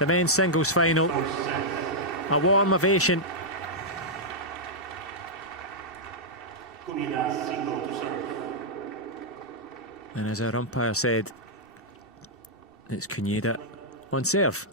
the men's singles final. A warm ovation. Kunieda single to serve. And as our umpire said, it's Kunieda on serve.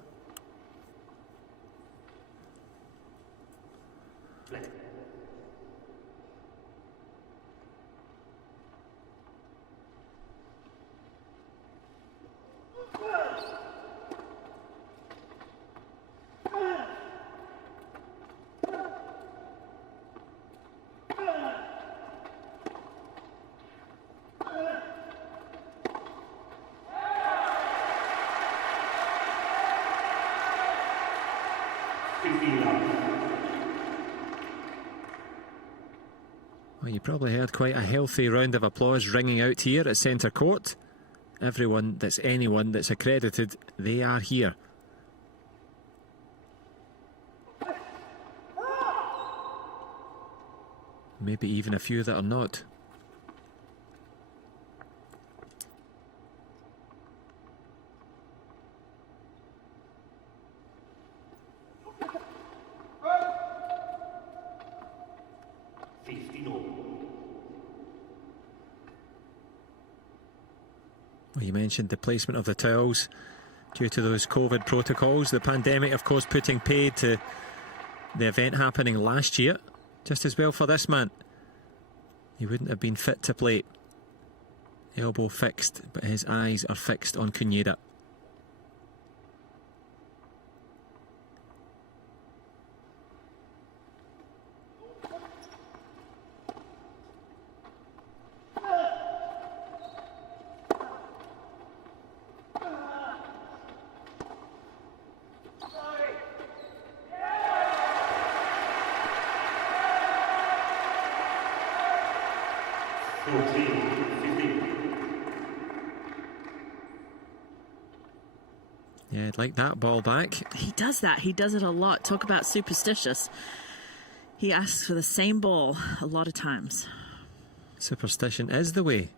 Well, you probably heard quite a healthy round of applause ringing out here at centre court. Anyone that's accredited, they are here. Maybe even a few that are not. Well, you mentioned the placement of the towels due to those COVID protocols. The pandemic, of course, putting paid to the event happening last year. Just as well for this man. He wouldn't have been fit to play. Elbow fixed, but his eyes are fixed on Kunieda. Yeah, I'd like that ball back. He does that. He does it a lot. Talk about superstitious. He asks for the same ball a lot of times. Superstition is the way.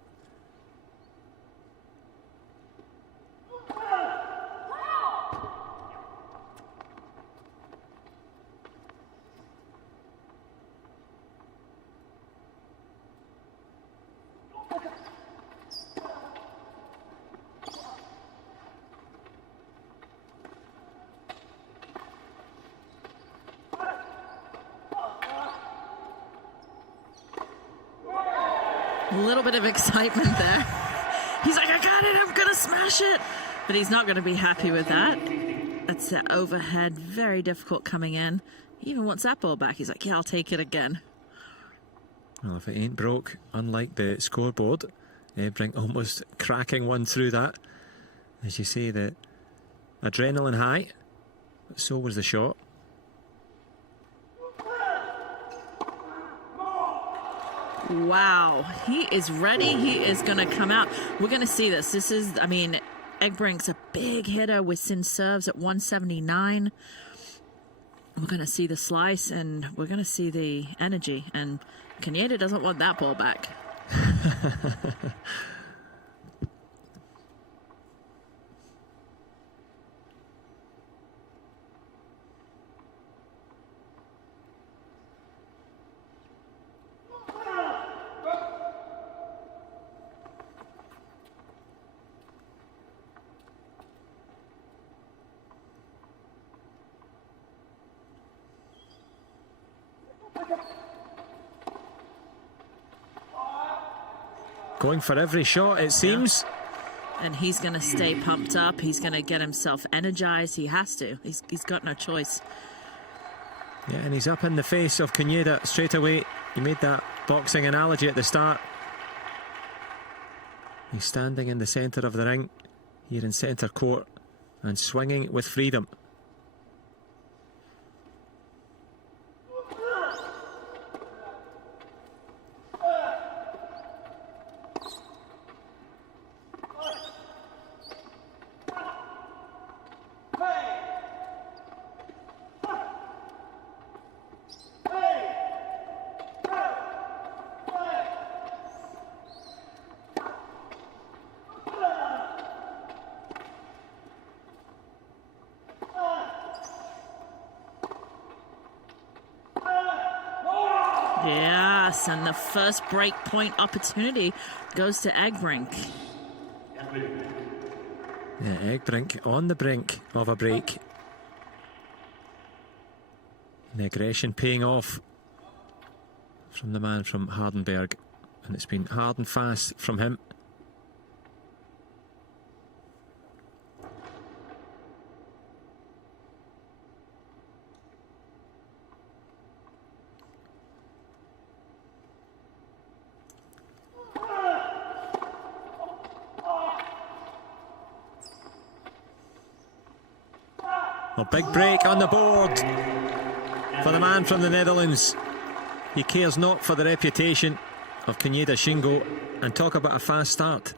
A little bit of excitement there. He's like, I got it, I'm gonna smash it. But he's not gonna be happy with that. That's the overhead, very difficult coming in. He even wants that ball back. He's like, yeah, I'll take it again. Well, if it ain't broke, unlike the scoreboard, Egbrink almost cracking one through that. As you say, the adrenaline high, but so was the shot. Wow, he is ready. He is going to come out. We're going to see this. This is, I mean, Egbrink's a big hitter with sin serves at 179. We're going to see the slice and we're going to see the energy. And Kunieda doesn't want that ball back. Going for every shot, it seems. Yeah. And he's going to stay pumped up. He's going to get himself energized. He has to. He's got no choice. Yeah, and he's up in the face of Kunieda straight away. He made that boxing analogy at the start. He's standing in the centre of the ring, here in centre court, and swinging with freedom. Yes, and the first break point opportunity goes to Egbrink. Yeah, Egbrink on the brink of a break. The aggression paying off from the man from Hardenberg, and it's been hard and fast from him. A big break on the board for the man from the Netherlands. He cares not for the reputation of Kunieda Shingo, and talk about a fast start.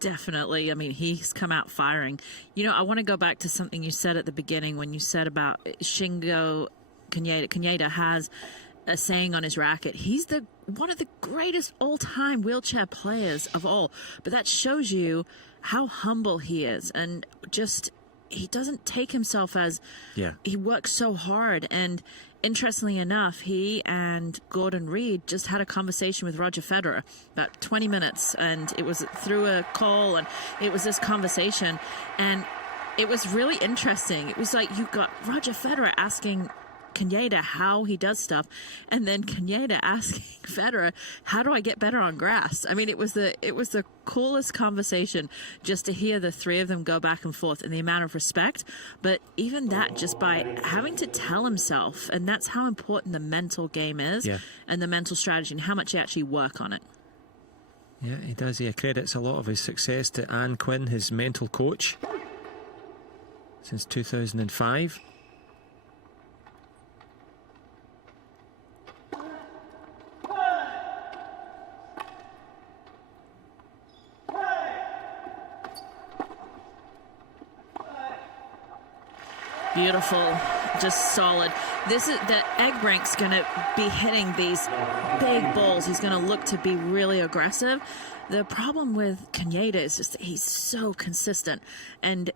Definitely. I mean, he's come out firing. You know, I want to go back to something you said at the beginning when you said about Shingo Kunieda. Kunieda has a saying on his racket. He's one of the greatest all-time wheelchair players of all. But that shows you how humble he is, and just he doesn't take himself as he works so hard. And interestingly enough, he and Gordon Reed just had a conversation with Roger Federer about 20 minutes, and it was through a call, and it was this conversation, and it was really interesting. It was like you got Roger Federer asking Kunieda how he does stuff, and then Kunieda asking Federer, how do I get better on grass? I mean, it was the coolest conversation just to hear the three of them go back and forth, and the amount of respect. But even that, just by having to tell himself, and that's how important the mental game is, and the mental strategy, and how much you actually work on it. Yeah, he does. He accredits a lot of his success to Anne Quinn, his mental coach, since 2005. Beautiful, just solid. This is that Egbrink's going to be hitting these big balls. He's going to look to be really aggressive. The problem with Kunieda is just that he's so consistent, and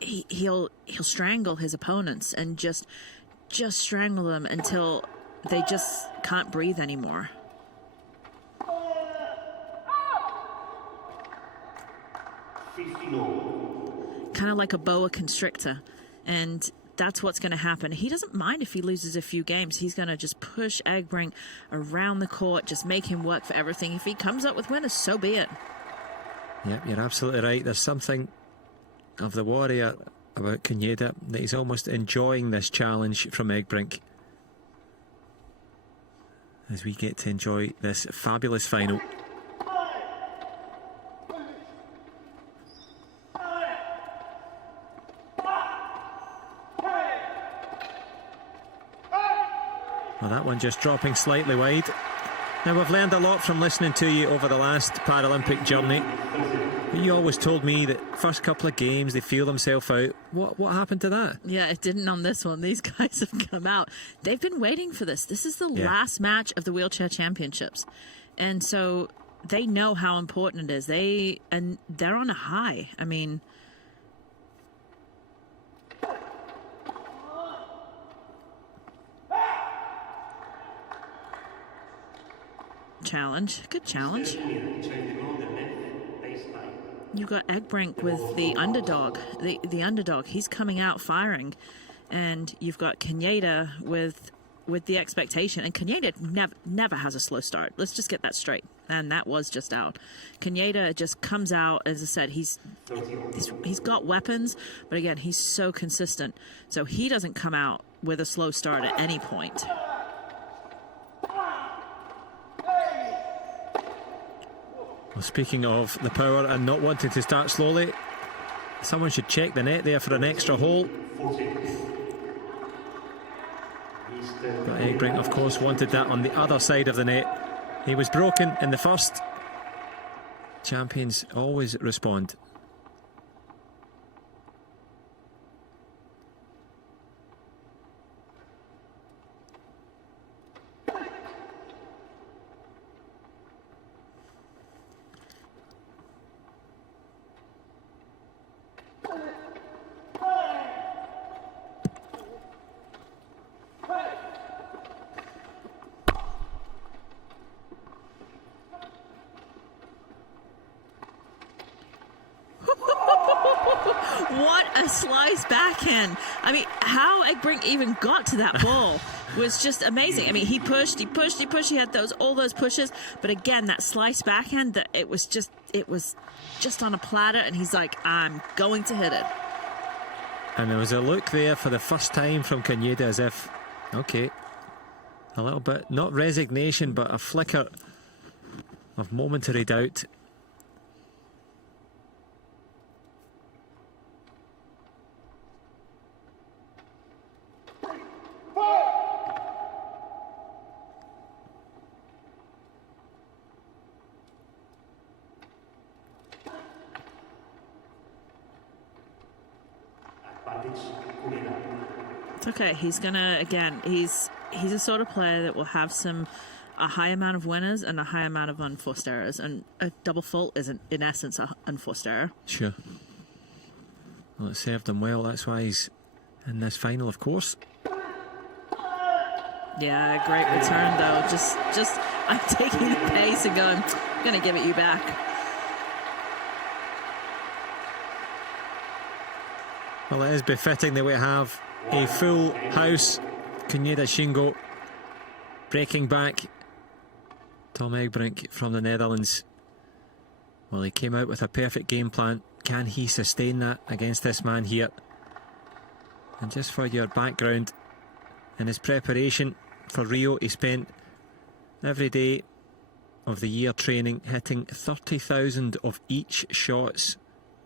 he'll strangle his opponents and just strangle them until they just can't breathe anymore. Kind of like a boa constrictor, and that's what's going to happen. He doesn't mind if he loses a few games. He's going to just push Egbrink around the court, just make him work for everything. If he comes up with winners, so be it. Yeah, you're absolutely right. There's something of the warrior about Kunieda, that he's almost enjoying this challenge from Egbrink, as we get to enjoy this fabulous final. Well, that one just dropping slightly wide. Now, we've learned a lot from listening to you over the last Paralympic journey. But you always told me that first couple of games, they feel themselves out. What happened to that? Yeah, it didn't on this one. These guys have come out. They've been waiting for this. This is the last match of the Wheelchair Championships. And so they know how important it is. They're on a high. I mean, challenge. Good challenge. You got Egbrink with the underdog. The underdog. He's coming out firing. And you've got Kunieda with the expectation. And Kunieda never has a slow start. Let's just get that straight. And that was just out. Kunieda just comes out, as I said, he's got weapons, but again, he's so consistent. So he doesn't come out with a slow start at any point. Well, speaking of the power and not wanting to start slowly, someone should check the net there for an extra hole. But Egbrink, of course, wanted that on the other side of the net. He was broken in the first. Champions always respond. a slice backhand. I mean, how Egbrink even got to that ball was just amazing. I mean, he pushed. He had all those pushes, but again, that slice backhand, that it was just on a platter, and he's like, I'm going to hit it. And there was a look there for the first time from Kunieda, as if, okay, a little bit, not resignation, but a flicker of momentary doubt. It's okay. He's gonna, again, he's a sort of player that will have a high amount of winners and a high amount of unforced errors, and a double fault is in essence an unforced error. Sure. Well, it served him well. That's why he's in this final, of course. Yeah, great return though. Just I'm taking the pace and going, I'm gonna give it you back. Well, it is befitting that we have a full house. Kunieda Shingo breaking back Tom Egbrink from the Netherlands. Well, he came out with a perfect game plan. Can he sustain that against this man here? And just for your background, in his preparation for Rio, he spent every day of the year training, hitting 30,000 of each shots,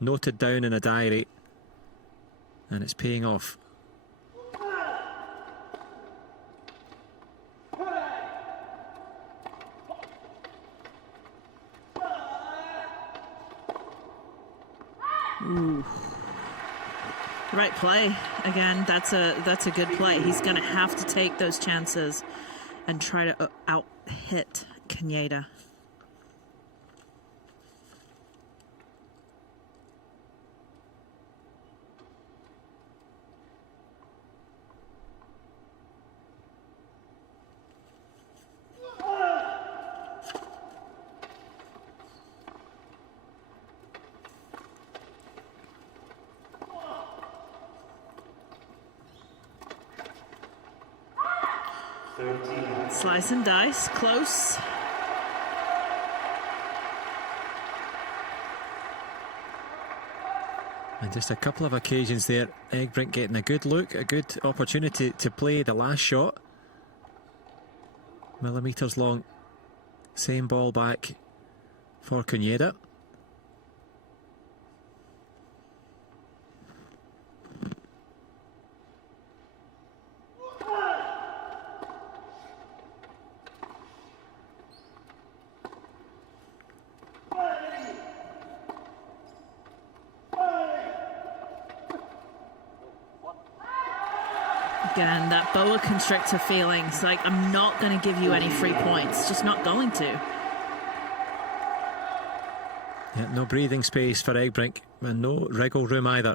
noted down in a diary. And it's paying off. Ooh. Right play. Again, that's a good play. He's going to have to take those chances and try to out-hit Kunieda. Slice and dice, close. And just a couple of occasions there, Egbrink getting a good look, a good opportunity to play the last shot. Millimetres long. Same ball back for Kunieda. Again, that boa constrictor feelings, like I'm not going to give you any free points, just not going to. Yeah, no breathing space for Egbrink, and no wriggle room either.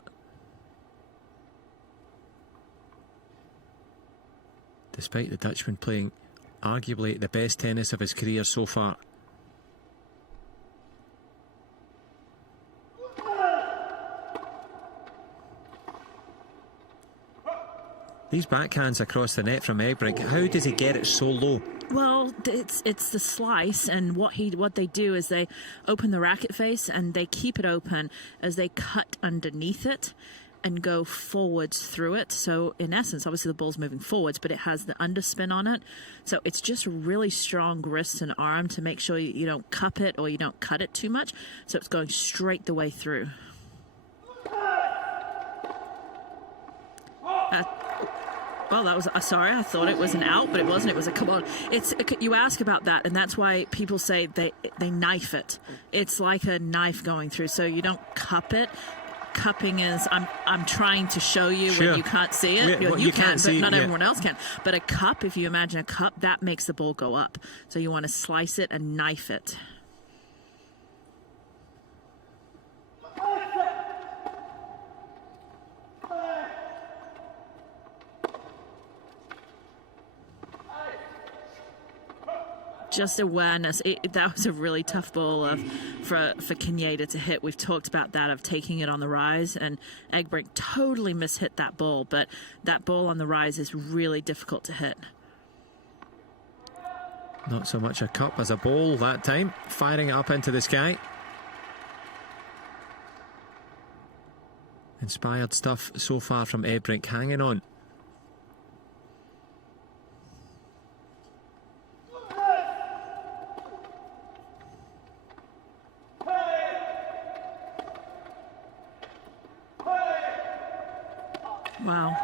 Despite the Dutchman playing arguably the best tennis of his career so far. These backhands across the net from Egbrink, how does he get it so low? Well, it's the slice, and what they do is they open the racket face and they keep it open as they cut underneath it and go forwards through it. So in essence, obviously the ball's moving forwards, but it has the underspin on it. So it's just really strong wrist and arm to make sure you don't cup it or you don't cut it too much. So it's going straight the way through. Well, that was, sorry, I thought it was an out, but it wasn't. It was a come on. You ask about that, and that's why people say they knife it. It's like a knife going through, so you don't cup it. Cupping is, I'm trying to show you Sure. when you can't see it. Yeah, well, you you can't but see it, not yeah. everyone else can. But a cup, if you imagine a cup, that makes the ball go up. So you want to slice it and knife it. just awareness. That was a really tough ball for Kunieda to hit. We've talked about that, of taking it on the rise, and Egbrink totally mishit that ball, but that ball on the rise is really difficult to hit. Not so much a cup as a bowl that time, firing it up into the sky. Inspired stuff so far from Egbrink, hanging on. Wow.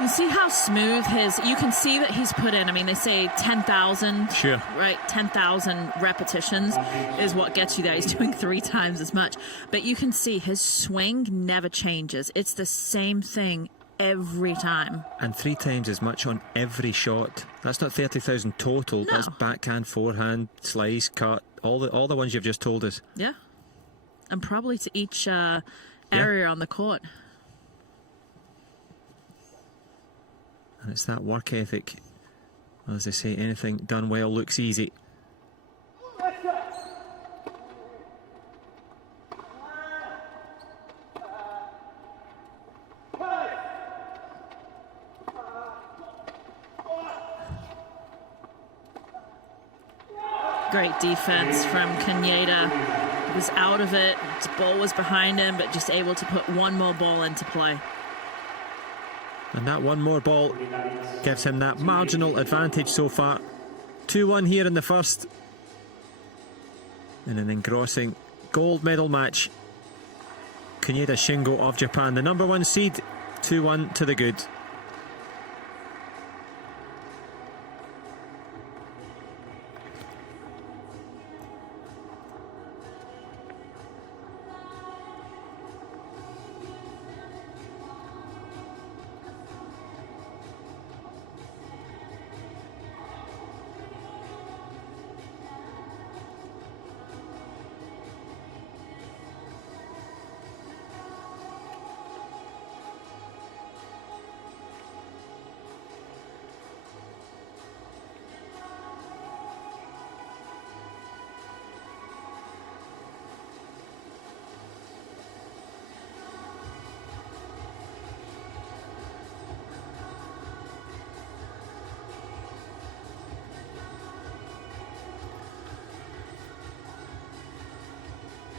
You see how smooth you can see that he's put in, I mean, they say 10,000. Sure. Right? 10,000 repetitions is what gets you there. He's doing 3 times as much. But you can see his swing never changes. It's the same thing every time. And 3 times as much on every shot. That's not 30,000 total. No. That's backhand, forehand, slice, cut, all the ones you've just told us. Yeah. And probably to each area on the court. And it's that work ethic. As they say, anything done well looks easy. Great defense from Kunieda. He was out of it. His ball was behind him, but just able to put one more ball into play. And that one more ball gives him that marginal advantage so far. 2-1 here in the first. In an engrossing gold medal match. Kunieda Shingo of Japan, the #1 seed, 2-1 to the good.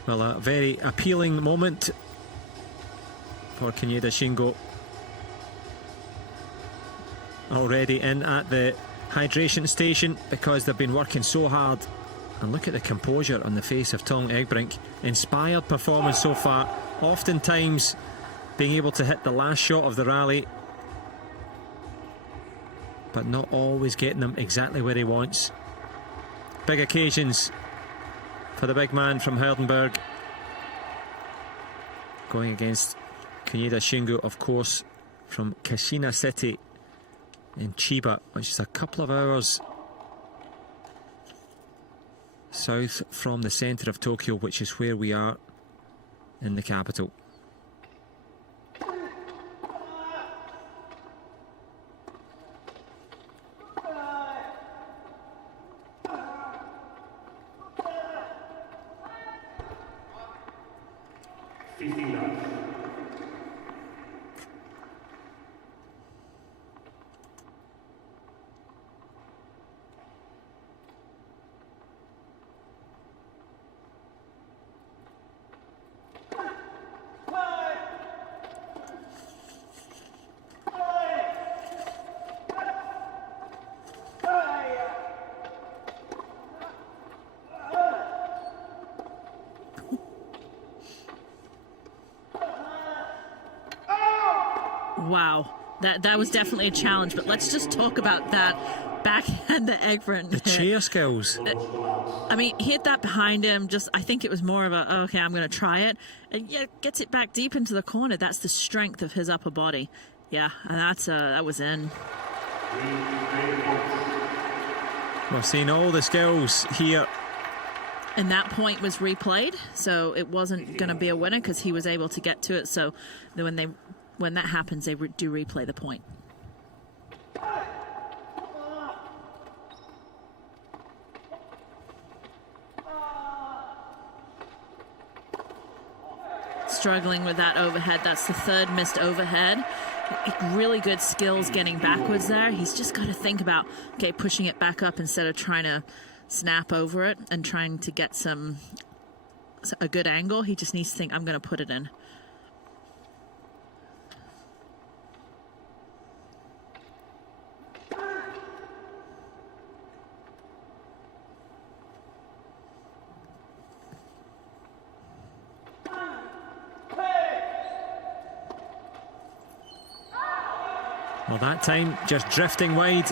Well, a very appealing moment for Kunieda Shingo. Already in at the hydration station because they've been working so hard. And look at the composure on the face of Tong Egbrink. Inspired performance so far. Oftentimes being able to hit the last shot of the rally, but not always getting them exactly where he wants. Big occasions for the big man from Heidelberg. Going against Kunieda Shingo, of course, from Kashina City in Chiba, which is a couple of hours south from the centre of Tokyo, which is where we are in the capital. Wow, that was definitely a challenge, but let's just talk about that backhand that Egbrink The chair skills. I mean, he hit that behind him, I think it was more of a, okay, I'm going to try it, and yeah, gets it back deep into the corner. That's the strength of his upper body. Yeah, and that was in. We're seeing all the skills here. And that point was replayed, so it wasn't going to be a winner because he was able to get to it. So when that happens, they do replay the point. Struggling with that overhead. That's the third missed overhead. Really good skills getting backwards there. He's just got to think about, okay, pushing it back up instead of trying to snap over it and trying to get a good angle. He just needs to think, I'm going to put it in. Well, that time just drifting wide.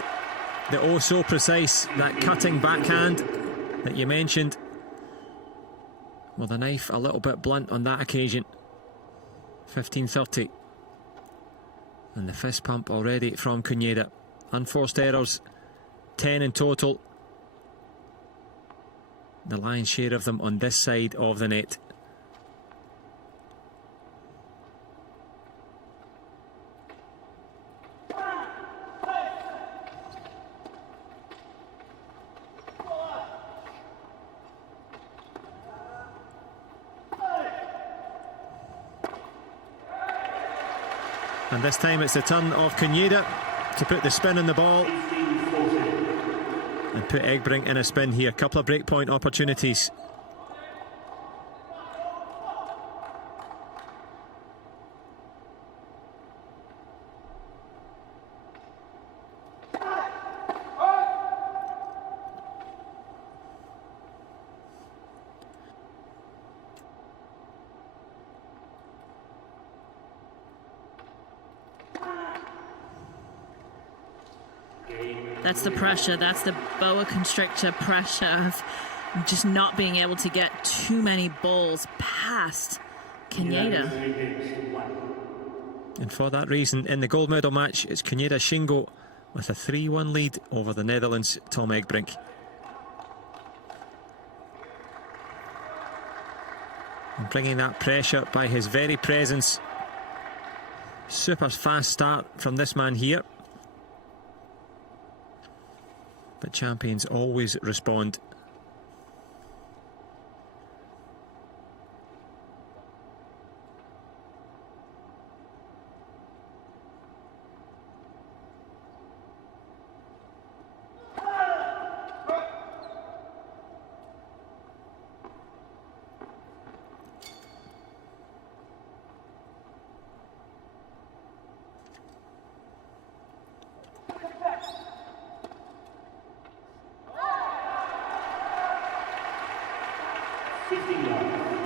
The oh so precise, that cutting backhand that you mentioned. Well, the knife a little bit blunt on that occasion. 15-30. And the fist pump already from Kunieda. Unforced errors, 10 in total. The lion's share of them on this side of the net. And this time it's the turn of Kunieda to put the spin on the ball and put Egbrink in a spin here. Couple of breakpoint opportunities. That's the pressure. That's the boa constrictor pressure of just not being able to get too many balls past Kunieda. And for that reason, in the gold medal match, it's Kunieda Shingo with a 3-1 lead over the Netherlands' Tom Egbrink. And bringing that pressure by his very presence. Super fast start from this man here. But champions always respond.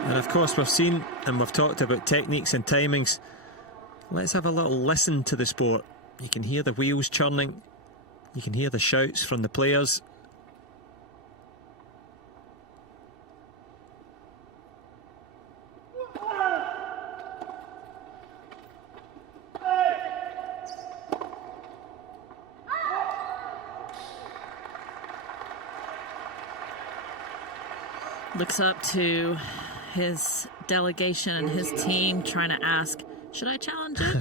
And of course we've seen and we've talked about techniques and timings. Let's have a little listen to the sport. You can hear the wheels churning. You can hear the shouts from the players. Looks up to his delegation and his team, trying to ask, should I challenge it?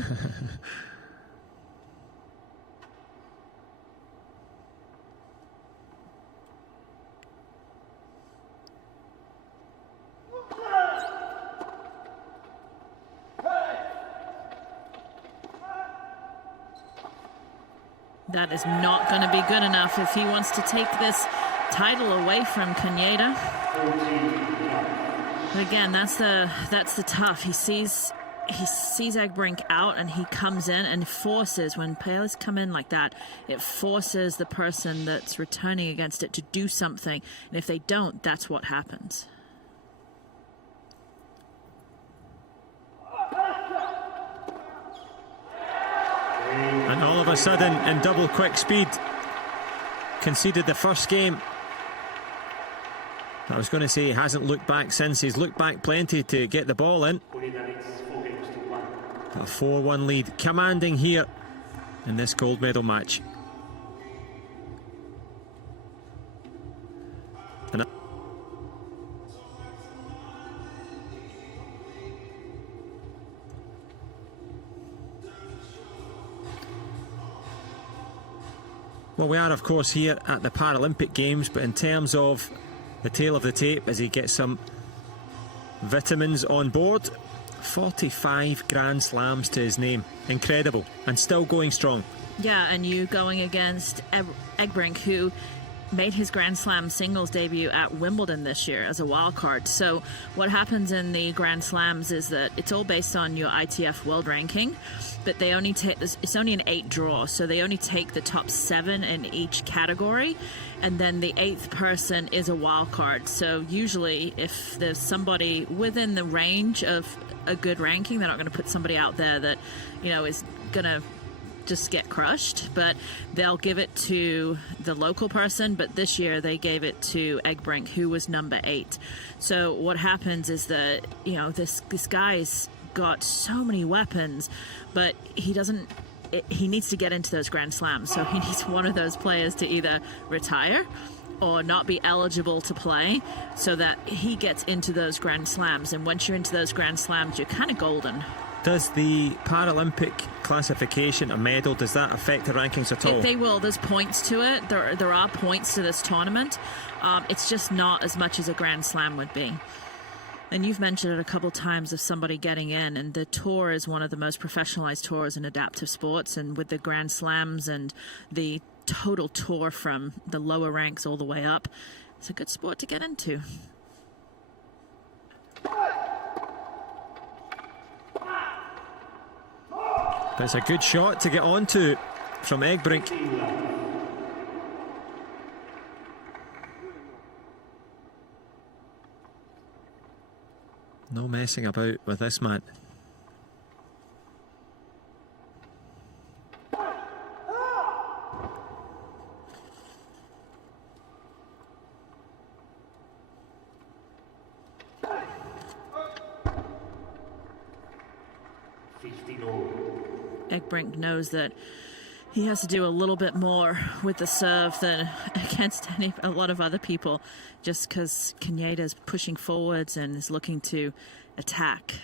That is not going to be good enough if he wants to take this title away from Kunieda. But again, that's the tough. He sees Egbrink out and he comes in and forces, when players come in like that, it forces the person that's returning against it to do something. And if they don't, that's what happens. And all of a sudden, in double quick speed, conceded the first game. I was going to say he hasn't looked back since. He's looked back plenty to get the ball in. A 4-1 lead, commanding here in this gold medal match. And well, we are of course here at the Paralympic Games, but in terms of the tail of the tape as he gets some vitamins on board. 45 Grand Slams to his name. Incredible. And still going strong. Yeah, and you going against Egbrink, who made his Grand Slam singles debut at Wimbledon this year as a wild card. So what happens in the Grand Slams is that it's all based on your ITF world ranking, but they only take this, it's only an 8 draw, so they only take the top 7 in each category, and then the 8th person is a wild card. So usually if there's somebody within the range of a good ranking, they're not going to put somebody out there that, you know, is going to just get crushed, but they'll give it to the local person. But this year they gave it to Egbrink, who was number 8. So what happens is that, you know, this guy's got so many weapons, but he needs to get into those Grand Slams. So he needs one of those players to either retire or not be eligible to play, so that he gets into those Grand Slams. And once you're into those Grand Slams, you're kind of golden. Does the Paralympic classification, a medal, does that affect the rankings at all? They will. There's points to it. There are points to this tournament. It's just not as much as a Grand Slam would be. And you've mentioned it a couple times of somebody getting in, and the tour is one of the most professionalized tours in adaptive sports, and with the Grand Slams and the total tour from the lower ranks all the way up, it's a good sport to get into. But it's a good shot to get onto from Egbrink. No messing about with this man. Egbrink knows that he has to do a little bit more with the serve than against a lot of other people, just because Kunieda is pushing forwards and is looking to attack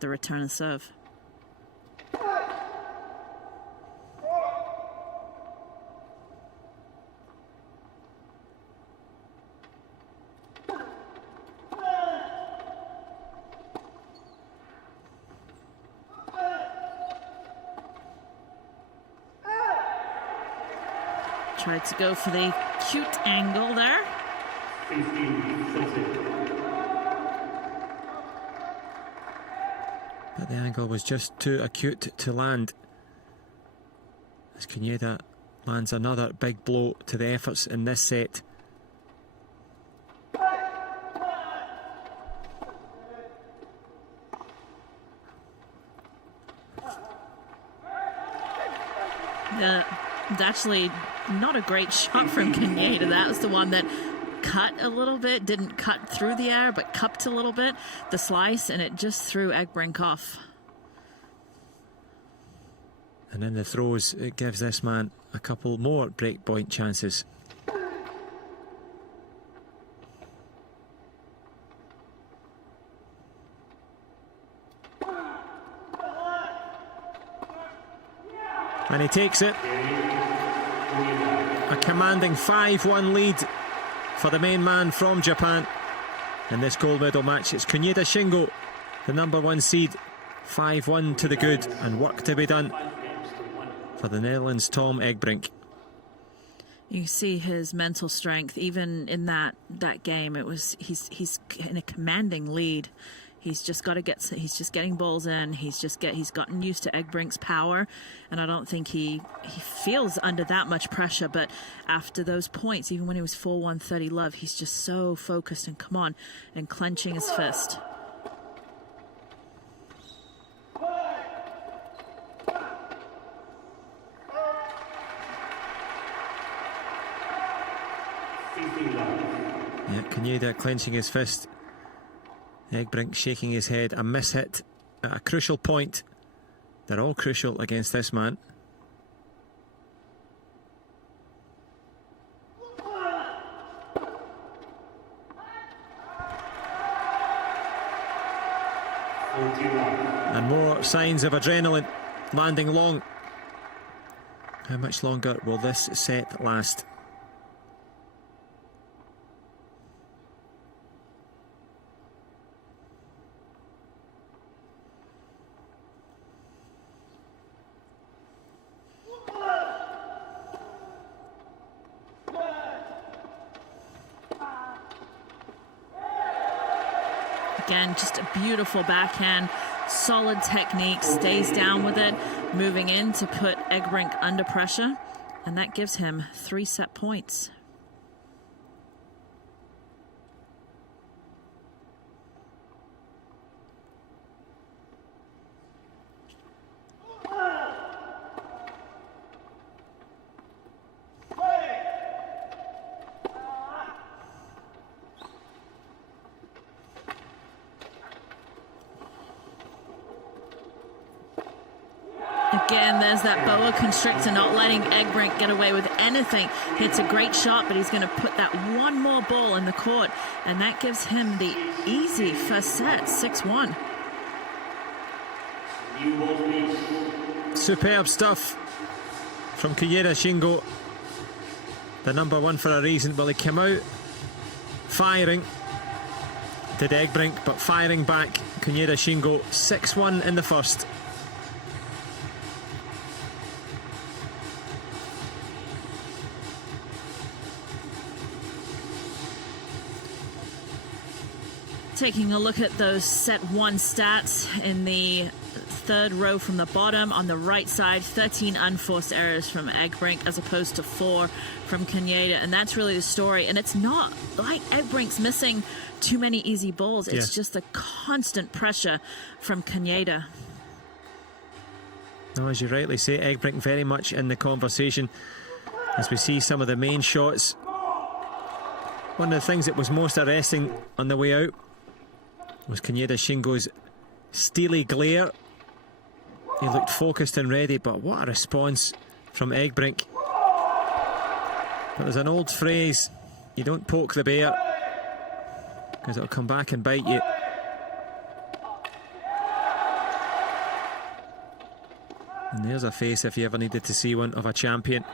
the return of serve. Tried to go for the cute angle there. But the angle was just too acute to land, as Kunieda lands another big blow to the efforts in this set. It's actually not a great shot from Kunieda. That was the one that cut a little bit, didn't cut through the air, but cupped a little bit, the slice, and it just threw Egbrink off. And in the throws, it gives this man a couple more breakpoint chances. And he takes it. A commanding 5-1 lead for the main man from Japan in this gold medal match. It's Kunieda Shingo, the number 1 seed. 5-1 to the good, and work to be done for the Netherlands' Tom Egbrink. You see his mental strength, even in that game. It was he's in a commanding lead. He's just got to get. He's just getting balls in. He's gotten used to Egbrink's power, and I don't think he feels under that much pressure. But after those points, even when he was 4-1 30 love, he's just so focused and come on and clenching his fist. Yeah, Kunieda clenching his fist. Egbrink shaking his head. A miss hit at a crucial point. They're all crucial against this man. And more signs of adrenaline landing long. How much longer will this set last? Again, just a beautiful backhand, solid technique, stays down with it, moving in to put Egbrink under pressure, and that gives him 3 set points. Again, there's that boa constrictor, not letting Egbrink get away with anything. Hits a great shot, but he's going to put that one more ball in the court, and that gives him the easy first set, 6-1. Superb stuff from Kunieda Shingo. The number one for a reason. Well, he came out firing, did Egbrink, but firing back Kunieda Shingo. 6-1 in the first. Taking a look at those set 1 stats in the third row from the bottom on the right side, 13 unforced errors from Egbrink as opposed to 4 from Kunieda, and that's really the story. And it's not like Egbrink's missing too many easy balls, it's just the constant pressure from Kunieda. No, as you rightly say, Egbrink very much in the conversation as we see some of the main shots. One of the things that was most arresting on the way out was Kunieda Shingo's steely glare. He looked focused and ready, but what a response from Egbrink. But there's an old phrase, you don't poke the bear, because it'll come back and bite you. And there's a face, if you ever needed to see one, of a champion.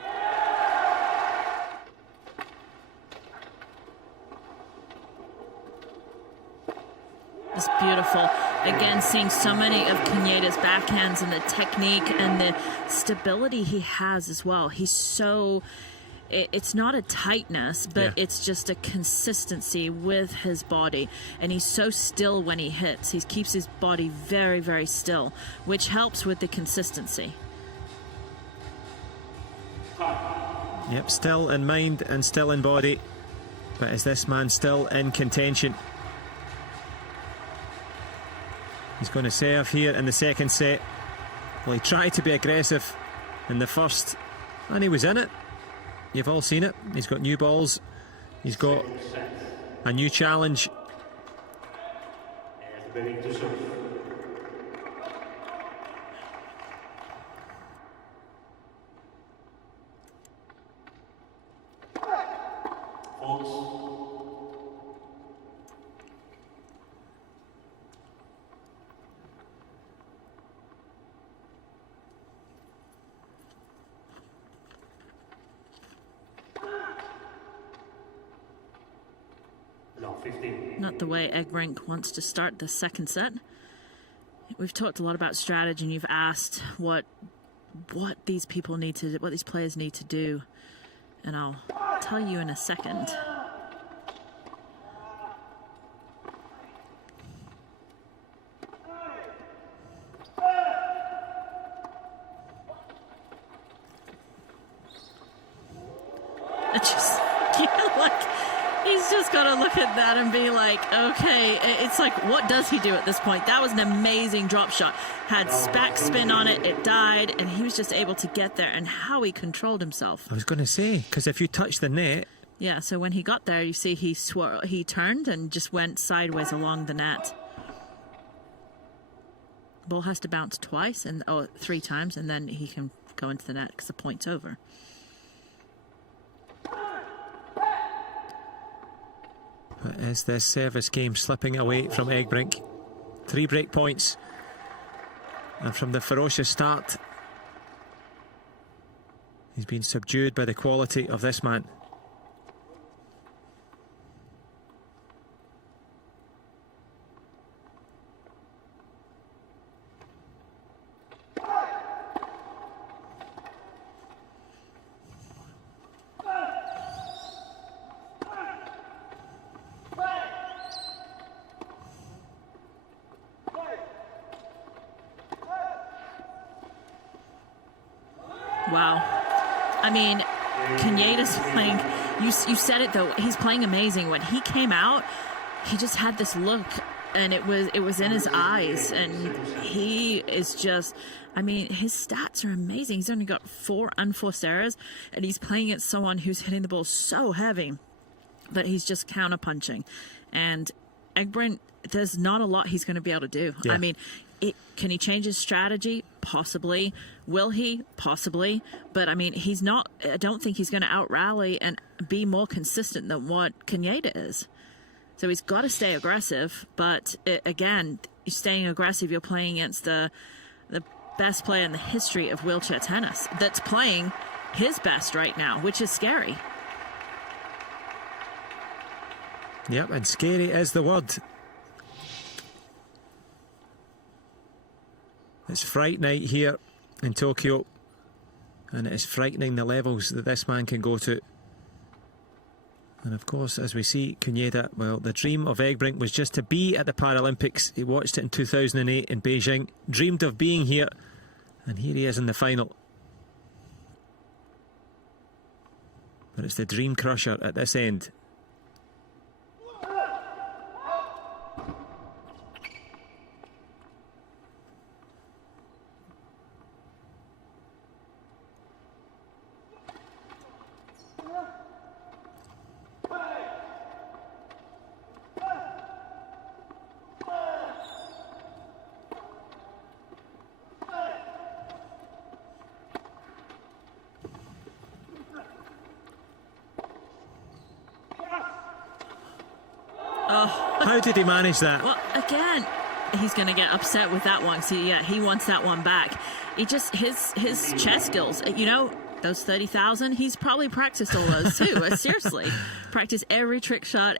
It's beautiful. Again, seeing so many of Kunieda's backhands and the technique and the stability he has as well. He's so... It's not a tightness, but it's just a consistency with his body. And he's so still when he hits. He keeps his body very, very still, which helps with the consistency. Yep, still in mind and still in body. But is this man still in contention? He's going to serve here in the second set. Well, he tried to be aggressive in the first, and he was in it. You've all seen it. He's got new balls. He's got a new challenge. Not the way Egbrink wants to start the second set. We've talked a lot about strategy, and you've asked what these people need to, what these players need to do, and I'll tell you in a second. He's just got to look at that and be like, okay, it's like, what does he do at this point? That was an amazing drop shot. Had back spin on it, it died, and he was just able to get there, and how he controlled himself. I was going to say, because if you touch the net... Yeah, so when he got there, you see he turned and just went sideways along the net. Ball has to bounce twice, and 3 times, and then he can go into the net because the point's over. But is this service game slipping away from Egbrink? 3 break points. And from the ferocious start, he's been subdued by the quality of this man. Wow. I mean, Kunieda's playing, you said it though, he's playing amazing. When he came out, he just had this look, and it was in his eyes, and he is just, I mean, his stats are amazing. He's only got 4 unforced errors, and he's playing against someone who's hitting the ball so heavy that he's just counterpunching. And Egbrink, there's not a lot he's going to be able to do. Yeah. I mean, can he change his strategy? Possibly. Will he? Possibly. But I mean, he's not, I don't think he's going to out-rally and be more consistent than what Kunieda is. So he's got to stay aggressive. But again, staying aggressive, you're playing against the best player in the history of wheelchair tennis that's playing his best right now, which is scary. Yep, and scary is the word. It's Fright Night here in Tokyo, and it is frightening the levels that this man can go to. And of course, as we see, Kunieda, well, the dream of Egbrink was just to be at the Paralympics. He watched it in 2008 in Beijing, dreamed of being here, and here he is in the final. But it's the dream crusher at this end. How did he manage that? Well, again, he's going to get upset with that one. See, yeah, he wants that one back. He just, his chess skills, you know, those 30,000, he's probably practiced all those too. Seriously. Practice every trick shot,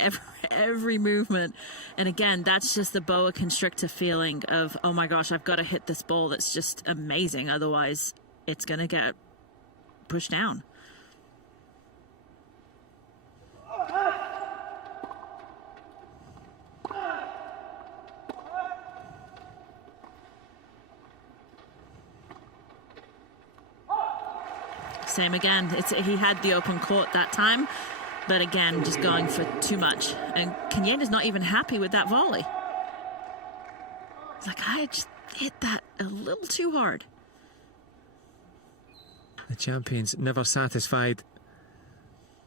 every movement. And again, that's just the boa constrictor feeling of, oh my gosh, I've got to hit this ball that's just amazing. Otherwise, it's going to get pushed down. Same again. He had the open court that time, but again, just going for too much. And Kunieda's not even happy with that volley. It's like, I just hit that a little too hard. The champion's never satisfied,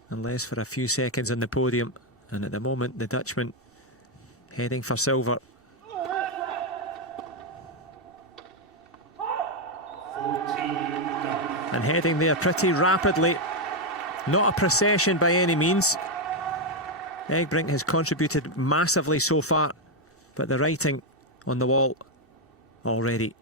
unless for a few seconds on the podium. And at the moment, the Dutchman heading for silver. And heading there pretty rapidly. Not a procession by any means. Egbrink has contributed massively so far, but the writing on the wall already.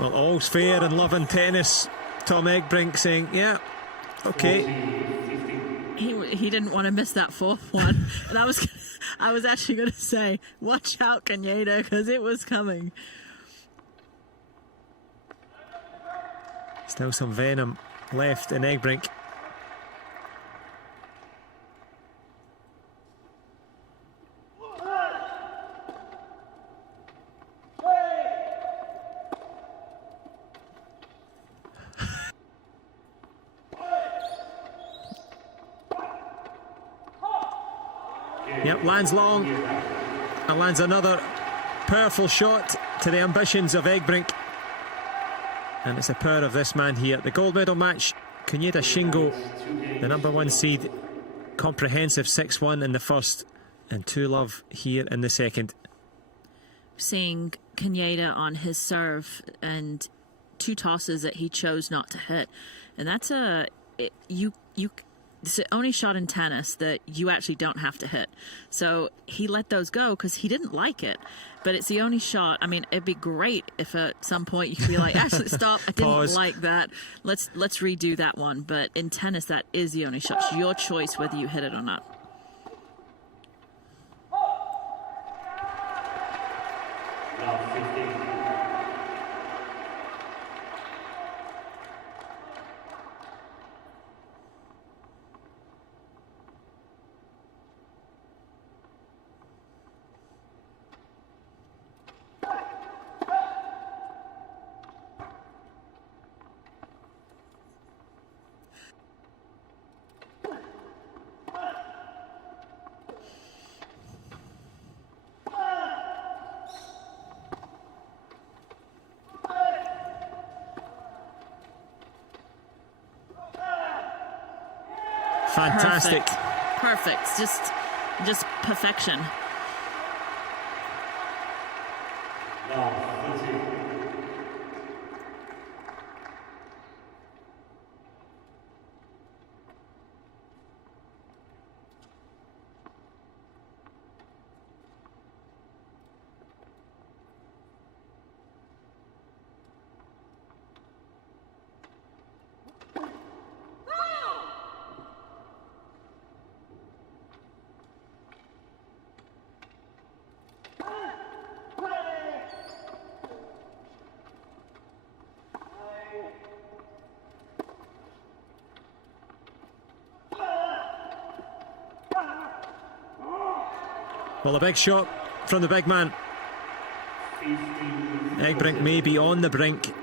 Well, all's fair in love and tennis. Tom Egbrink saying, yeah, okay. He didn't want to miss that fourth one. And I was actually going to say, watch out, Kunieda, because it was coming. Still some venom left in Egbrink. Yep, lands long and lands another powerful shot to the ambitions of Egbrink. And it's the power of this man here. The gold medal match, Kunieda Shingo, the #1 seed, comprehensive 6-1 in the first and 2-love here in the second. Seeing Kunieda on his serve and 2 tosses that he chose not to hit. And that's it's the only shot in tennis that you actually don't have to hit. So he let those go because he didn't like it. But it's the only shot. I mean, it'd be great if at some point you could be like, actually, stop. I didn't Pause. like that. Let's redo that one. But in tennis, that is the only shot. It's your choice whether you hit it or not. Fantastic. Perfect. Just perfection. Well, a big shot from the big man. Egbrink may be on the brink,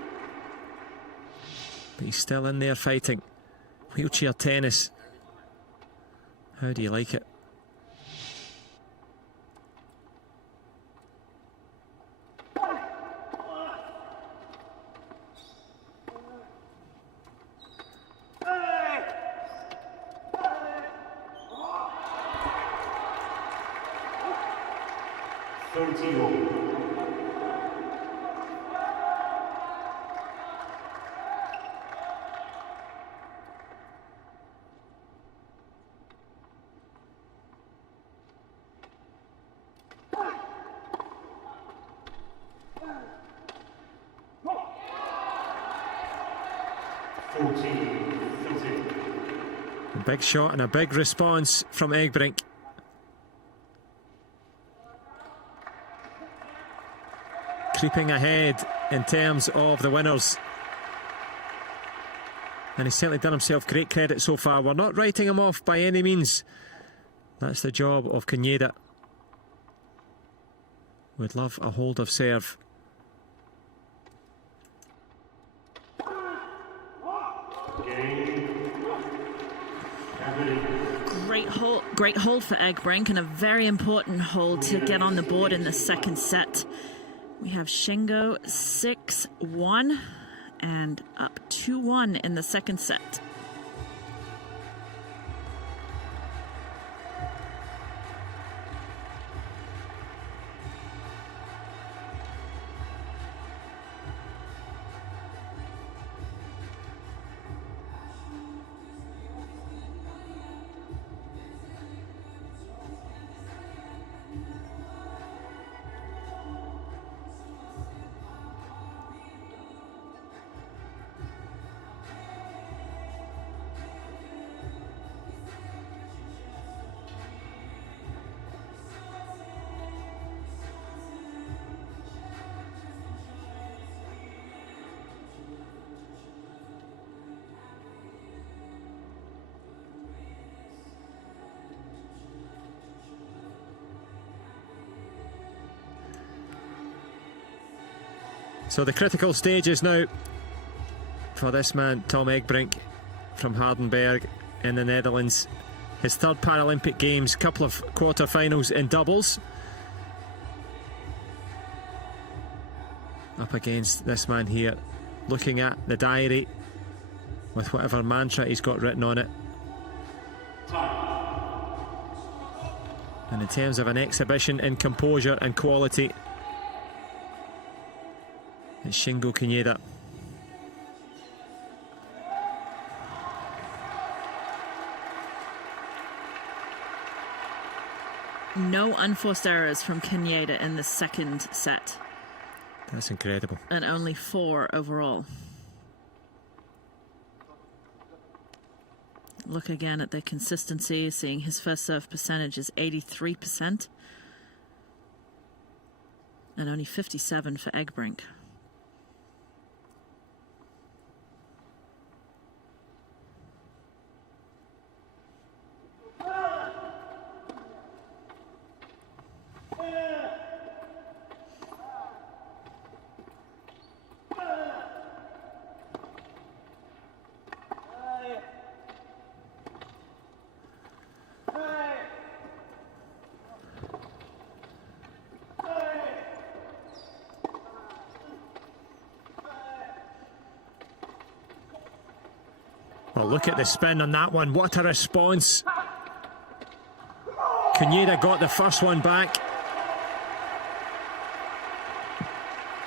but he's still in there fighting. Wheelchair tennis. How do you like it? A big shot and a big response from Egbrink. Creeping ahead in terms of the winners. And he's certainly done himself great credit so far. We're not writing him off by any means. That's the job of Kunieda. Would love a hold of serve. Great hold for Egbrink, and a very important hold to get on the board in the second set. We have Shingo 6-1 and up 2-1 in the second set. So the critical stages now for this man, Tom Egbrink from Hardenberg in the Netherlands. His third Paralympic Games, couple of quarter-finals in doubles. Up against this man here, looking at the diary with whatever mantra he's got written on it. And in terms of an exhibition in composure and quality, it's Shingo Kunieda. No unforced errors from Kunieda in the second set. That's incredible. And only 4 overall. Look again at the consistency, seeing his first serve percentage is 83%. And only 57 for Egbrink. Well, look at the spin on that one. What a response. Kunieda got the first one back,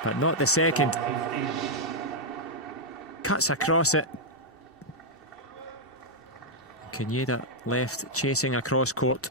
but not the second. Cuts across it. Kunieda left chasing across court.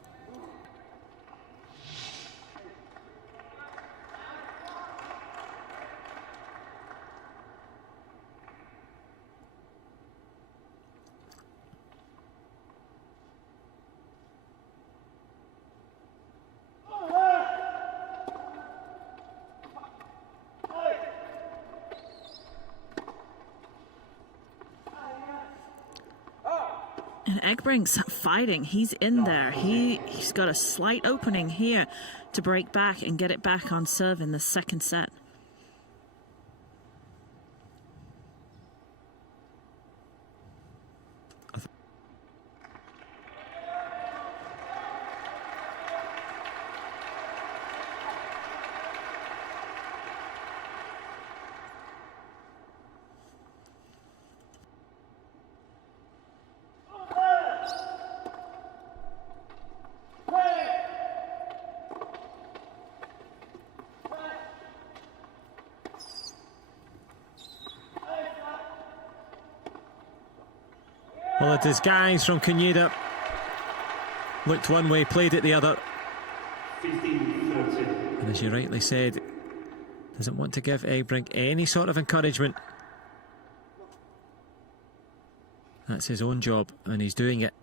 And Egbrink's fighting. He's in there. He's got a slight opening here to break back and get it back on serve in the second set. Well, it is guys from Kunieda. Looked one way, played it the other. 15-13. And as you rightly said, doesn't want to give Egbrink any sort of encouragement. That's his own job, and he's doing it.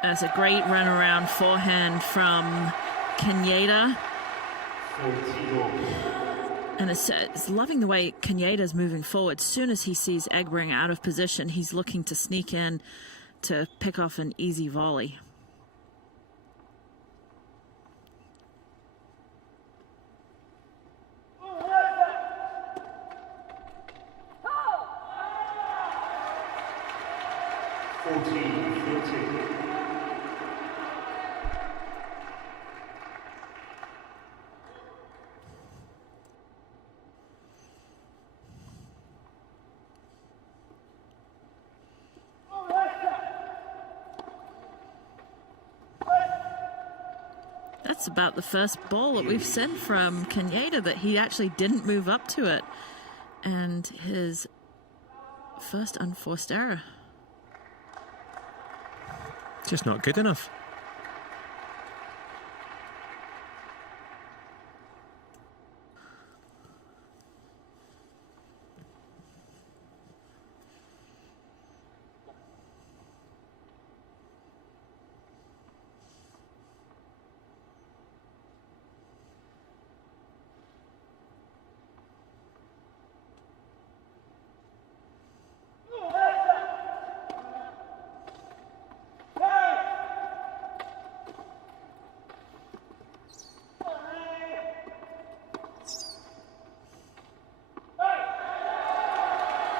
That's a great runaround forehand from Kunieda. 41. And it's loving the way Kunieda's moving forward. As soon as he sees Egbrink out of position, he's looking to sneak in to pick off an easy volley. That's about the first ball that we've sent from Kunieda that he actually didn't move up to it. And his first unforced error. Just not good enough.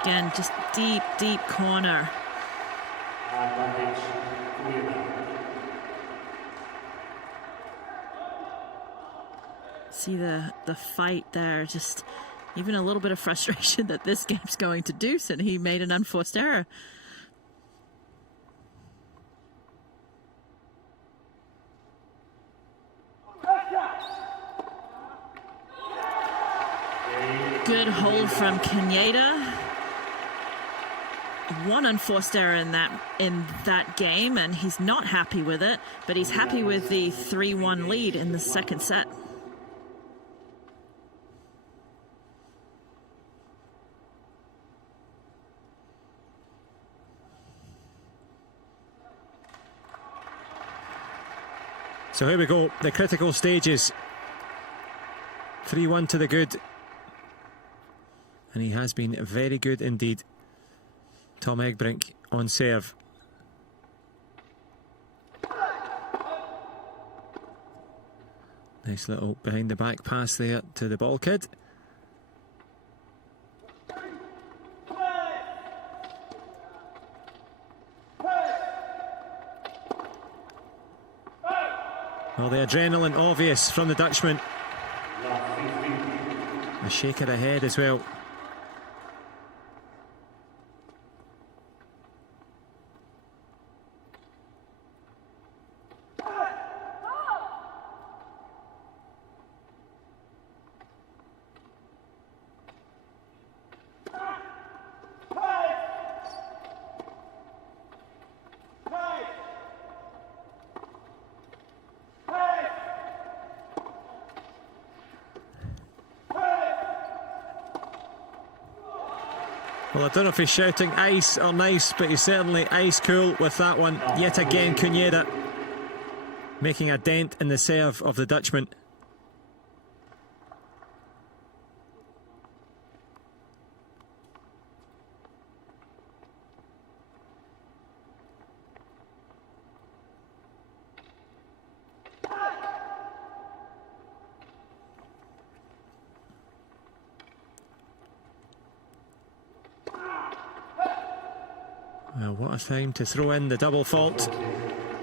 Again, just deep, deep corner. Advantage, Kunieda. See the fight there, just even a little bit of frustration that this game's going to deuce, and he made an unforced error. Good hold from Kunieda. One unforced error in that game, and he's not happy with it, but he's happy with the 3-1 lead in the second set. So here we go, the critical stages. 3-1 to the good. And he has been very good indeed. Tom Egbrink on serve. Nice little behind the back pass there to the ball kid. Well, the adrenaline obvious from the Dutchman. A shake of the head as well. Well, I don't know if he's shouting ice or nice, but he's certainly ice cool with that one. Yet again, Kunieda making a dent in the serve of the Dutchman. Well, what a time to throw in the double fault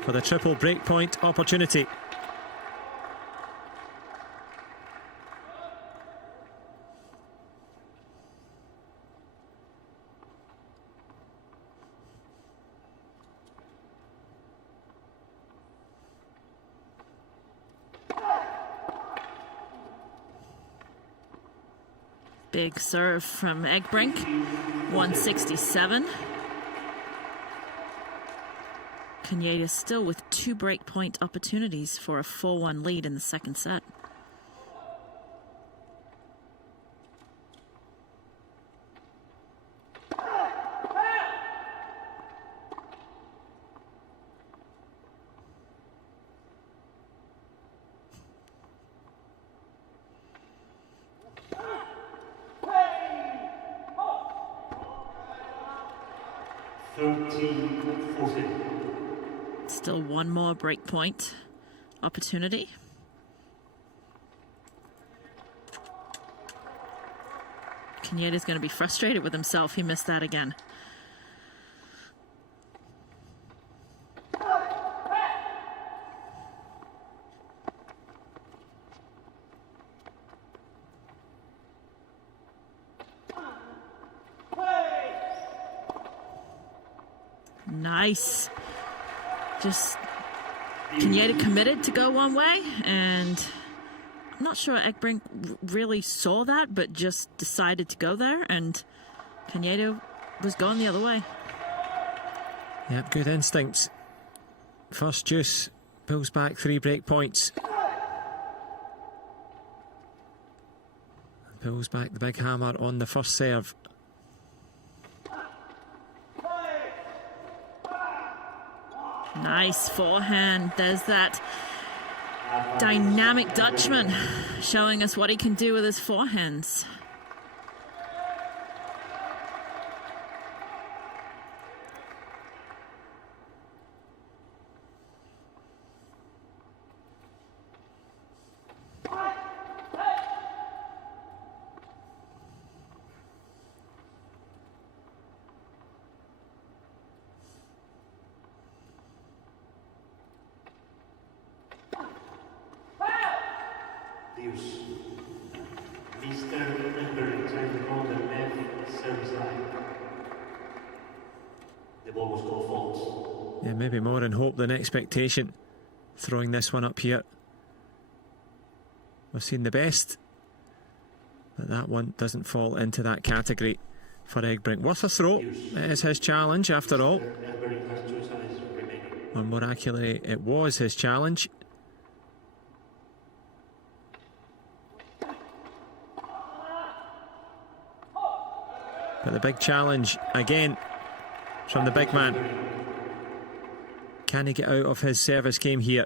for the triple breakpoint opportunity. Big serve from Egbrink, 167. Kunieda still with 2 breakpoint opportunities for a 4-1 lead in the second set. Still one more breakpoint opportunity. Kunieda's going to be frustrated with himself. He missed that again. Nice. Just Kunieda committed to go one way, and I'm not sure Egbrink really saw that, but just decided to go there, and Kunieda was going the other way. Yep, good instincts. First deuce, pulls back 3 break points. Pulls back the big hammer on the first serve. Nice forehand. There's that dynamic Dutchman showing us what he can do with his forehands. Yeah, maybe more in hope than expectation. Throwing this one up here. We've seen the best But that one doesn't fall into that category for Egbrink. Worth a throw. It is his challenge after all. Egbrink has 2 challenges remaining. Or more accurately, it was his challenge. But the big challenge again from the big man. Can he get out of his service game here?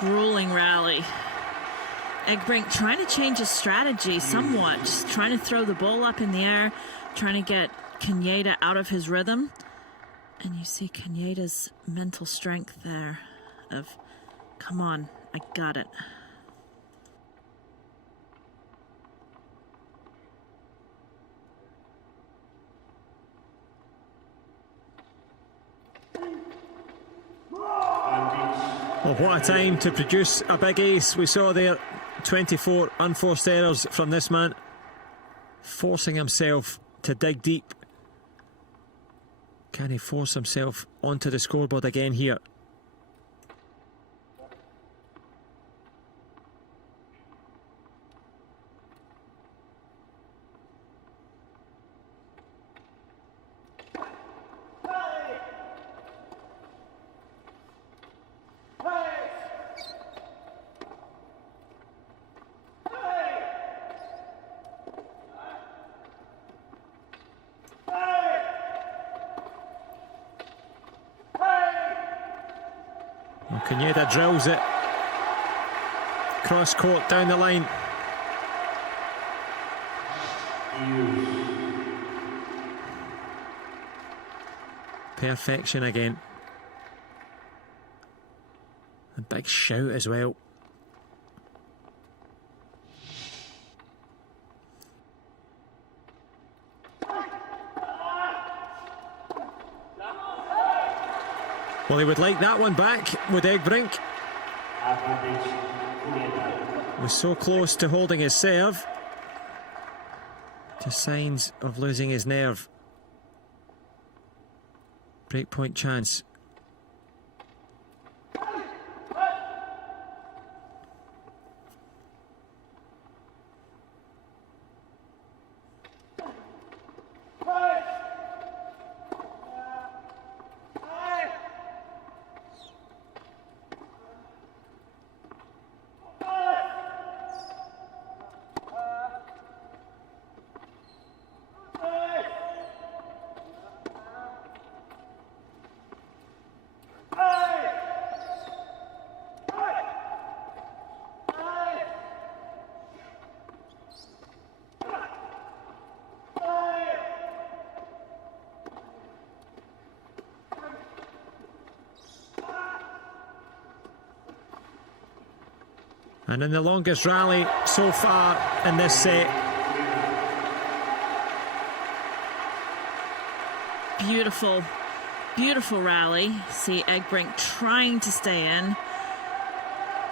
Grueling rally. Egbrink trying to change his strategy somewhat, just trying to throw the ball up in the air, trying to get Kunieda out of his rhythm. And you see Kunieda's mental strength there of, come on, I got it. Oh, what a time to produce a big ace. We saw there 24 unforced errors from this man, forcing himself to dig deep. Can he force himself onto the scoreboard again here? Well, Kunieda drills it. Cross court down the line. Perfection again. A big shout as well. Well, he would like that one back with Egbrink. Was so close to holding his serve. Just signs of losing his nerve. Breakpoint chance. And in the longest rally so far in this set. Beautiful, beautiful rally. See Egbrink trying to stay in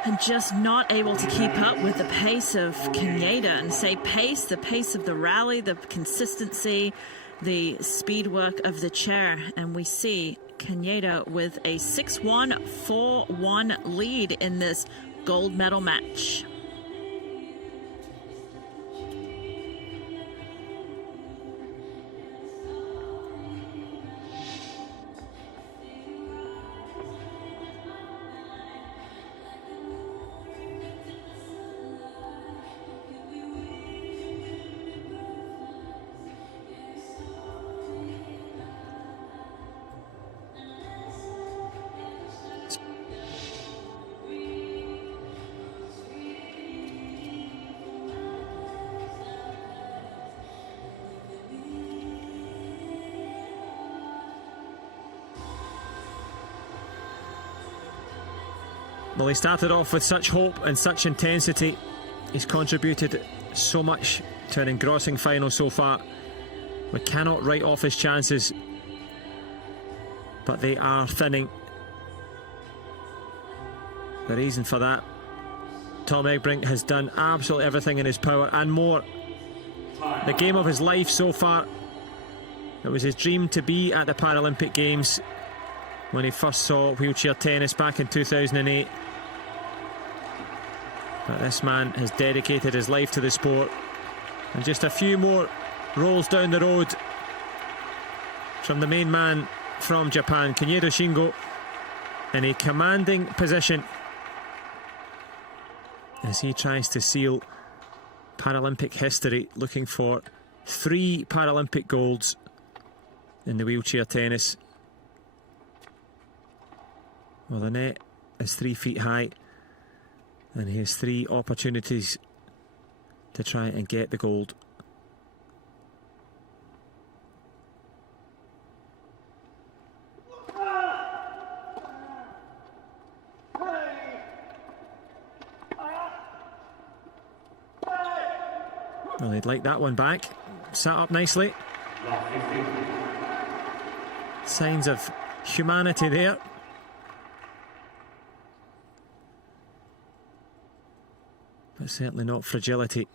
and just not able to keep up with the pace of Kunieda. And say pace, the pace of the rally, the consistency, the speed work of the chair. And we see Kunieda with a 6-1, 4-1 lead in this gold medal match. Well, he started off with such hope and such intensity. He's contributed so much to an engrossing final so far. We cannot write off his chances, but they are thinning. The reason for that, Tom Egbrink has done absolutely everything in his power and more. The game of his life so far. It was his dream to be at the Paralympic Games when he first saw wheelchair tennis back in 2008. But this man has dedicated his life to the sport. And just a few more rolls down the road from the main man from Japan, Kunieda Shingo, in a commanding position as he tries to seal Paralympic history, looking for 3 Paralympic golds in the wheelchair tennis. Well, the net is 3 feet high, and he has 3 opportunities to try and get the gold. Well, he'd like that one back. Sat up nicely. Signs of humanity there. But certainly not fragility.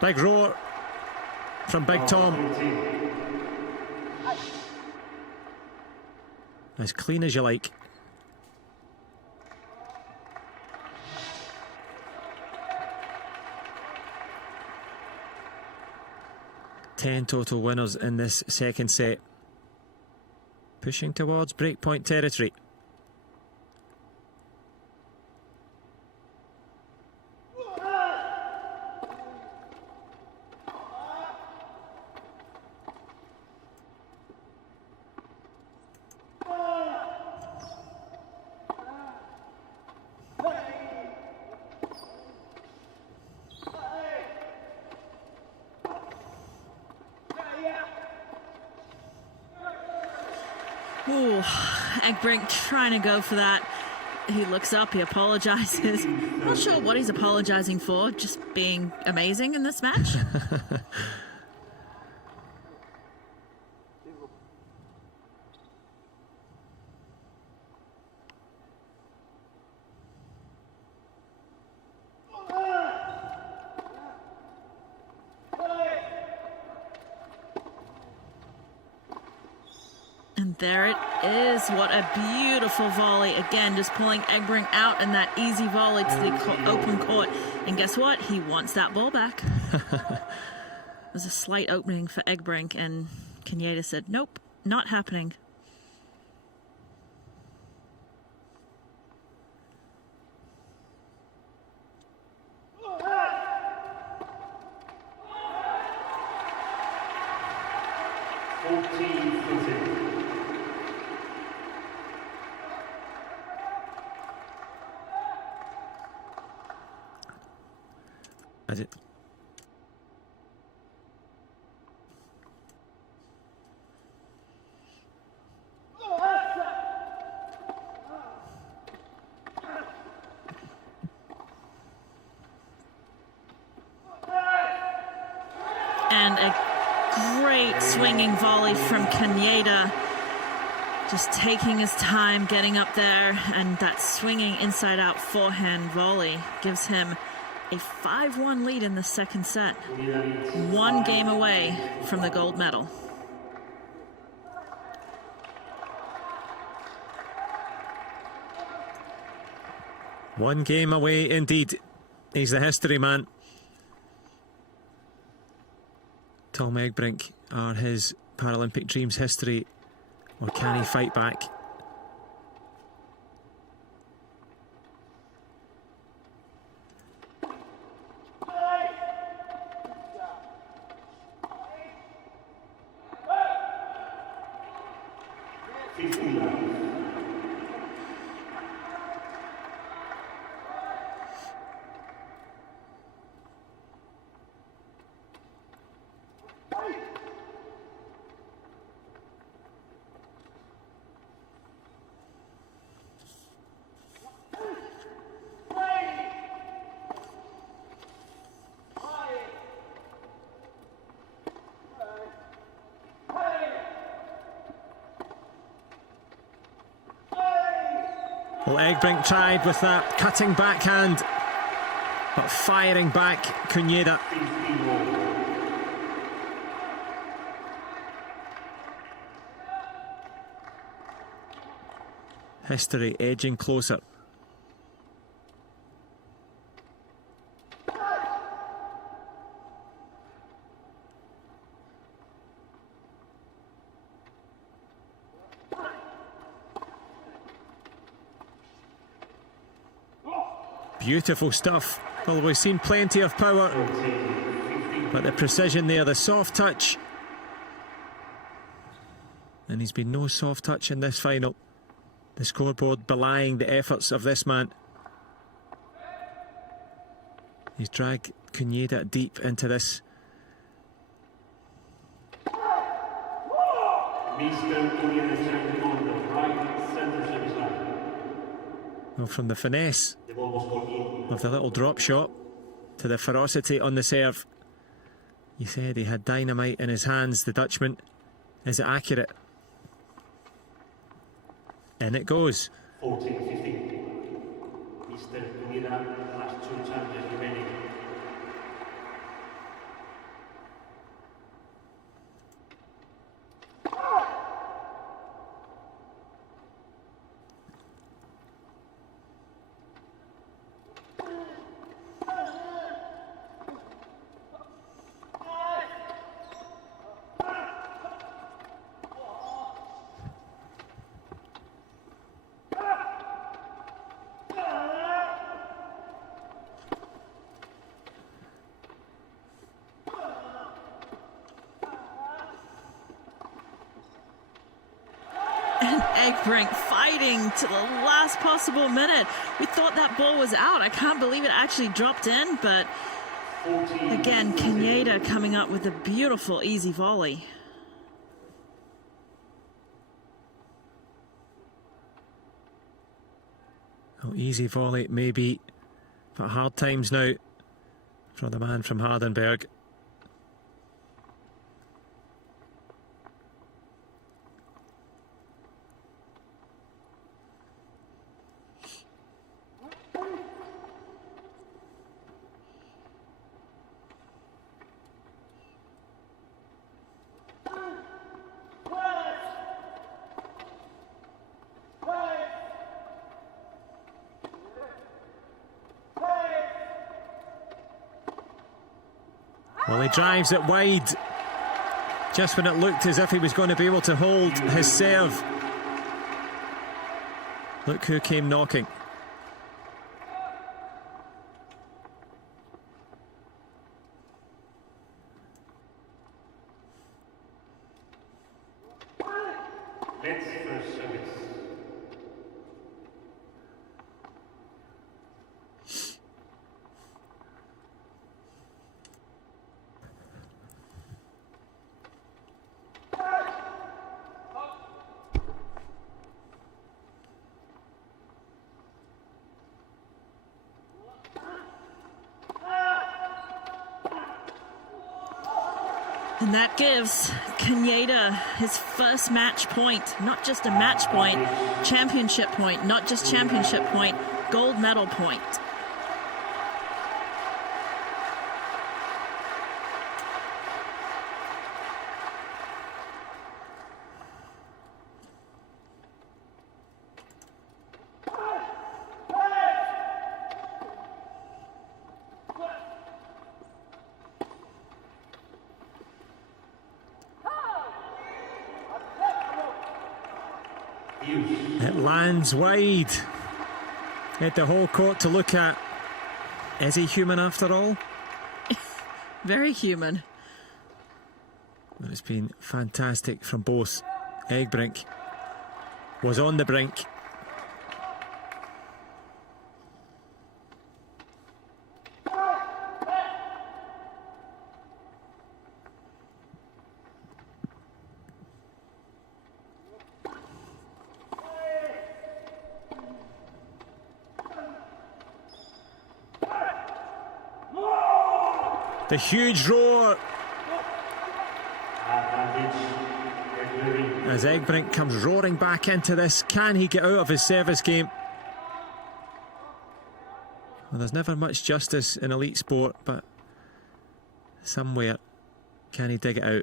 Big roar from Big Tom. As clean as you like. Ten total winners in this second set. Pushing towards breakpoint territory. Ooh, Egbrink trying to go for that. He looks up, he apologizes. Not sure what he's apologizing for, just being amazing in this match. And there it is. What a beautiful volley. Again, just pulling Egbrink out in that easy volley to the open court. And guess what? He wants that ball back. There's a slight opening for Egbrink, and Kunieda said, nope, not happening. As it And a great swinging volley from Kunieda. Just taking his time, getting up there, and that swinging inside-out forehand volley gives him a 5-1 lead in the second set. 1 game away from the gold medal. One game away indeed. He's the history man. Tom Egbrink, are his Paralympic dreams history, or can he fight back? Well, Egbrink tried with that cutting backhand, but firing back Kunieda. History edging closer. Beautiful stuff. Well, we've seen plenty of power, but the precision there, the soft touch. And he's been no soft touch in this final. The scoreboard belying the efforts of this man. He's dragged Kunieda deep into this. Well, from the finesse of the little drop shot to the ferocity on the serve. You said he had dynamite in his hands, the Dutchman. Is it accurate? In it goes. 14-15. Mr. Kunieda, last 2 challenges remaining. Egbrink fighting to the last possible minute. We thought that ball was out. I can't believe it actually dropped in, but again, Kunieda coming up with a beautiful, easy volley. Oh, easy volley, maybe, but hard times now for the man from Hardenberg. Well, he drives it wide, just when it looked as if he was going to be able to hold his serve. Look who came knocking. Let's first service. And that gives Kunieda his first match point. Not just a match point, championship point. Not just championship point, gold medal point. It lands wide. Had the whole court to look at. Is he human after all? Very human. But it's been fantastic from both. Egbrink was on the brink. The huge roar as Egbrink comes roaring back into this. Can he get out of his service game? Well, there's never much justice in elite sport, but somewhere can he dig it out?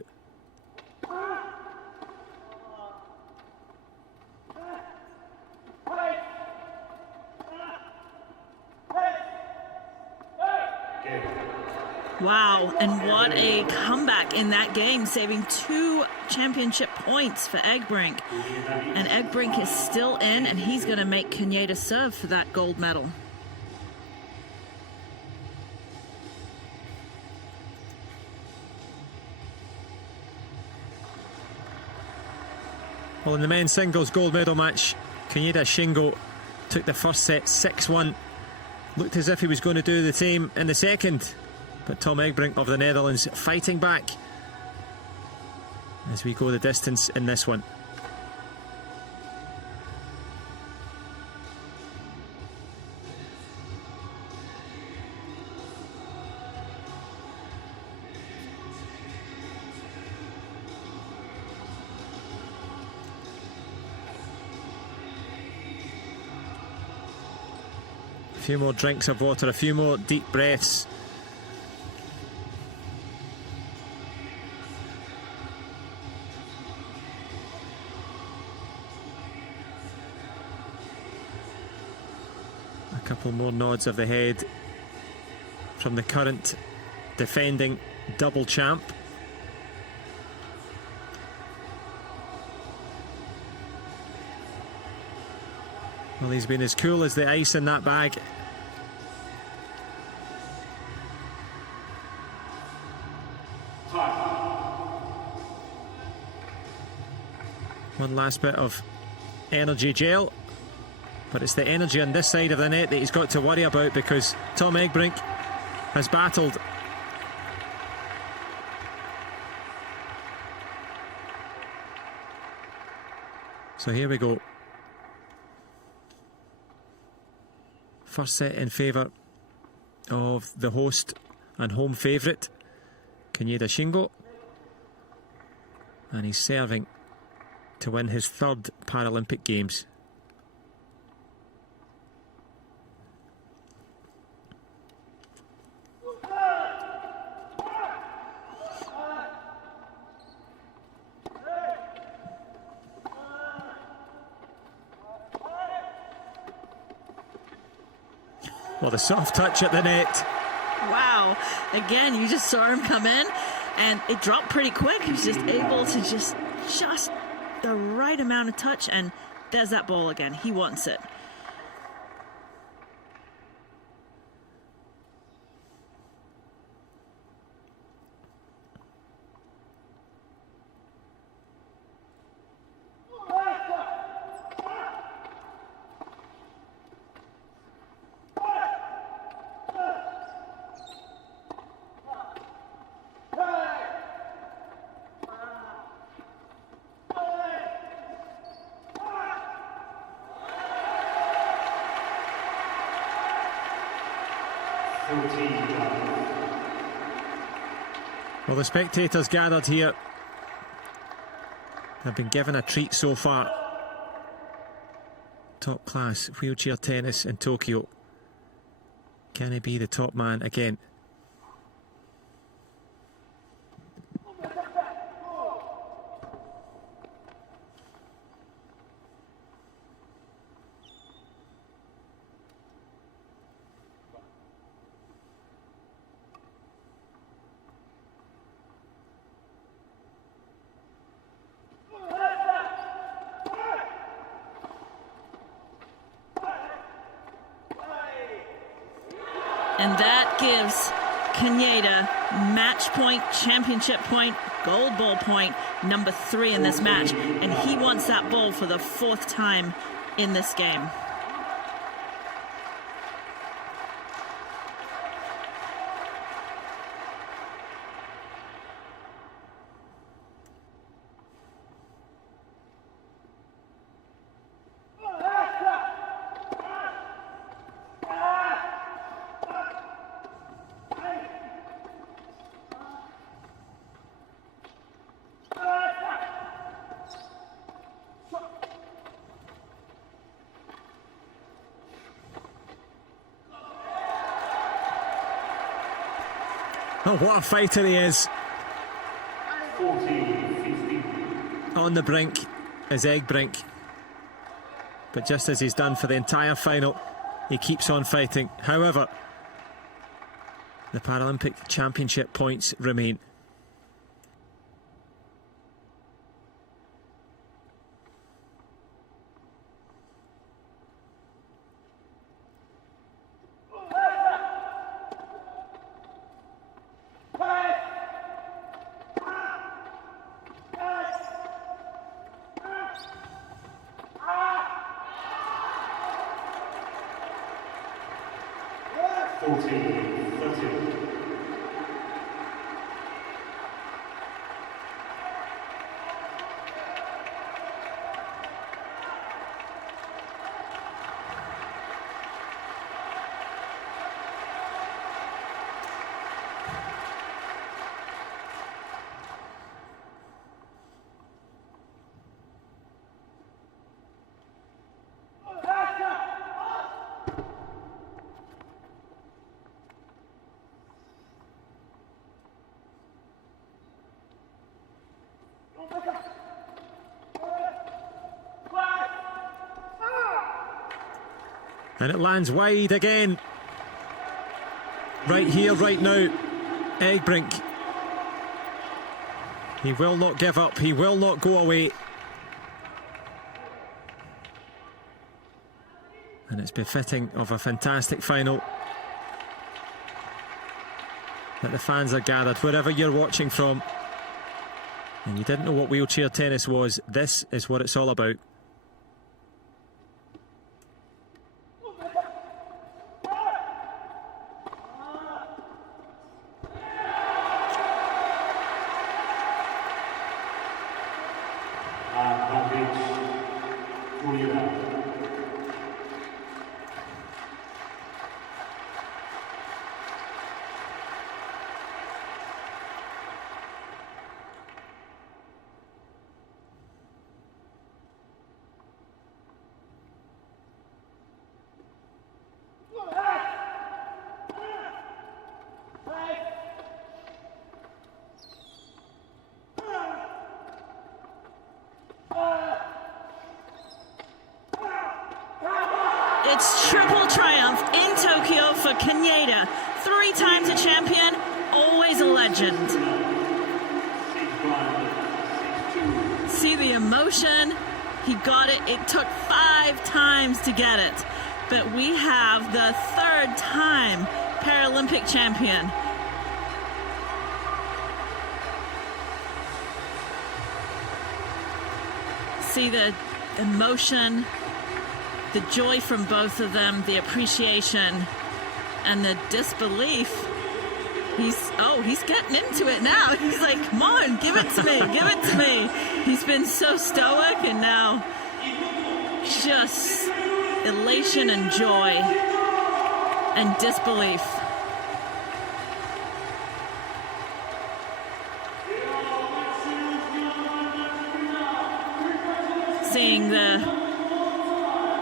Wow, and what a comeback in that game, saving 2 championship points for Egbrink. And Egbrink is still in, and he's going to make Kunieda serve for that gold medal. Well, in the men's singles gold medal match, Kunieda Shingo took the first set 6-1. Looked as if he was going to do the same in the second. But Tom Egbrink of the Netherlands fighting back as we go the distance in this one. A few more drinks of water, a few more deep breaths. A couple more nods of the head from the current defending double champ. Well, he's been as cool as the ice in that bag. One last bit of energy gel. But it's the energy on this side of the net that he's got to worry about, because Tom Egbrink has battled. So here we go. First set in favour of the host and home favourite, Kunieda Shingo. And he's serving to win his 3rd Paralympic Games. Well, the soft touch at the net. Wow. Again, you just saw him come in, and it dropped pretty quick. He was just able to just the right amount of touch, and there's that ball again. He wants it. Well, the spectators gathered here have been given a treat so far. Top class wheelchair tennis in Tokyo. Can he be the top man again? And that gives Kunieda match point, championship point, gold ball point, number 3 in this match. And he wants that ball for the 4th time in this game. Oh, what a fighter he is. 14-15. On the brink is Egbrink. But just as he's done for the entire final, he keeps on fighting. However, the Paralympic Championship points remain. And it lands wide again. Right here, right now. Egbrink. He will not give up. He will not go away. And it's befitting of a fantastic final that the fans are gathered wherever you're watching from. And you didn't know what wheelchair tennis was. This is what it's all about. Kunieda. It's triple triumph in Tokyo for Kunieda. 3 times a champion, always a legend. See the emotion? He got it. It took 5 times to get it. But we have the 3rd time Paralympic champion. See the emotion, the joy from both of them, the appreciation and the disbelief. He's getting into it now. He's like, come on, give it to me, give it to me. He's been so stoic and now just elation and joy and disbelief. Seeing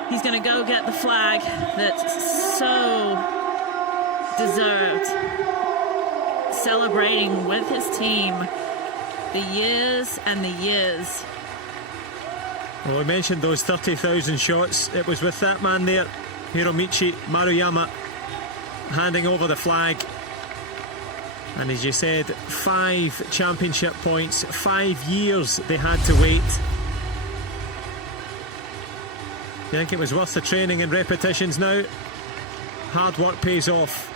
he's going to go get the flag that's so deserved. Celebrating with his team the years and the years. Well, we mentioned those 30,000 shots. It was with that man there, Hiromichi Maruyama, handing over the flag. And as you said, 5 championship points, 5 years they had to wait. You think it was worth the training and repetitions now? Hard work pays off.